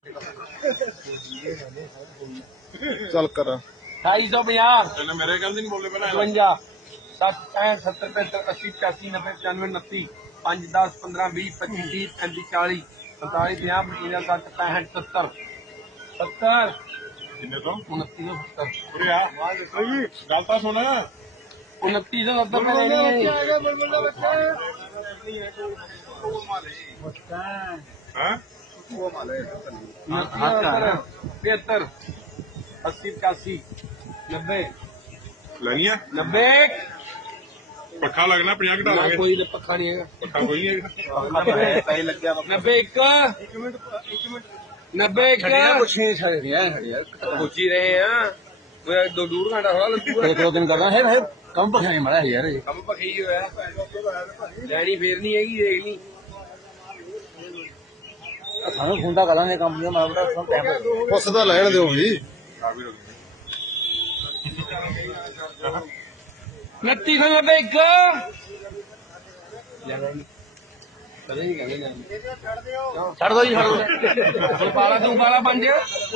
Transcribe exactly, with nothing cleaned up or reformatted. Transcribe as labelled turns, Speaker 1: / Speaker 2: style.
Speaker 1: चल कर
Speaker 2: ढाई सौ पचास
Speaker 3: मेरे गल नहीं बोले पहले
Speaker 2: पचवंजा सत्त पैंठ सत्तर पचहत्तर अस्सी पचासी नब्बे पचानवे उनती पांच दस पंद्रह भी पच्ची तीस पैंती चाली पैंताली पचास पचवंजा सत्त पैंठ सत्तर सत्तर
Speaker 3: किन्ने तो
Speaker 2: उनती सौ सत्तर
Speaker 3: उरे आ गल तो सुन
Speaker 2: उनती सौ सत्तर में लेनी है
Speaker 3: हैं
Speaker 2: पचहत्तर अस्सी पचासी नब्बे
Speaker 3: लेनी है
Speaker 2: नब्बे
Speaker 3: पक्का लगना पचास घटा लांगे
Speaker 2: कोई पक्का नहीं है
Speaker 3: पक्का कोई नहीं है
Speaker 2: नब्बे एक नब्बे एक पूछ ही रहे हैं दो दूर घंटा थोड़ा लगूगा
Speaker 1: एक दो दिन करना है है कम पक्का नहीं मारा यार ये
Speaker 2: कम पक्की होया लैनी फेर नहीं हैगी देख ली
Speaker 1: ਸਾਨੂੰ ਖੁੰਦਾ ਕਰਾਂਗੇ ਕੰਮ ਨਹੀਂ ਮਾਰਦਾ ਸਭ ਟਾਈਮ ਉਸ ਦਾ ਲੈਣ ਦਿਓ ਵੀ
Speaker 2: उनती सौ नब्बे एक छड़ दो जी छड़ दो पाला तू पाला पंज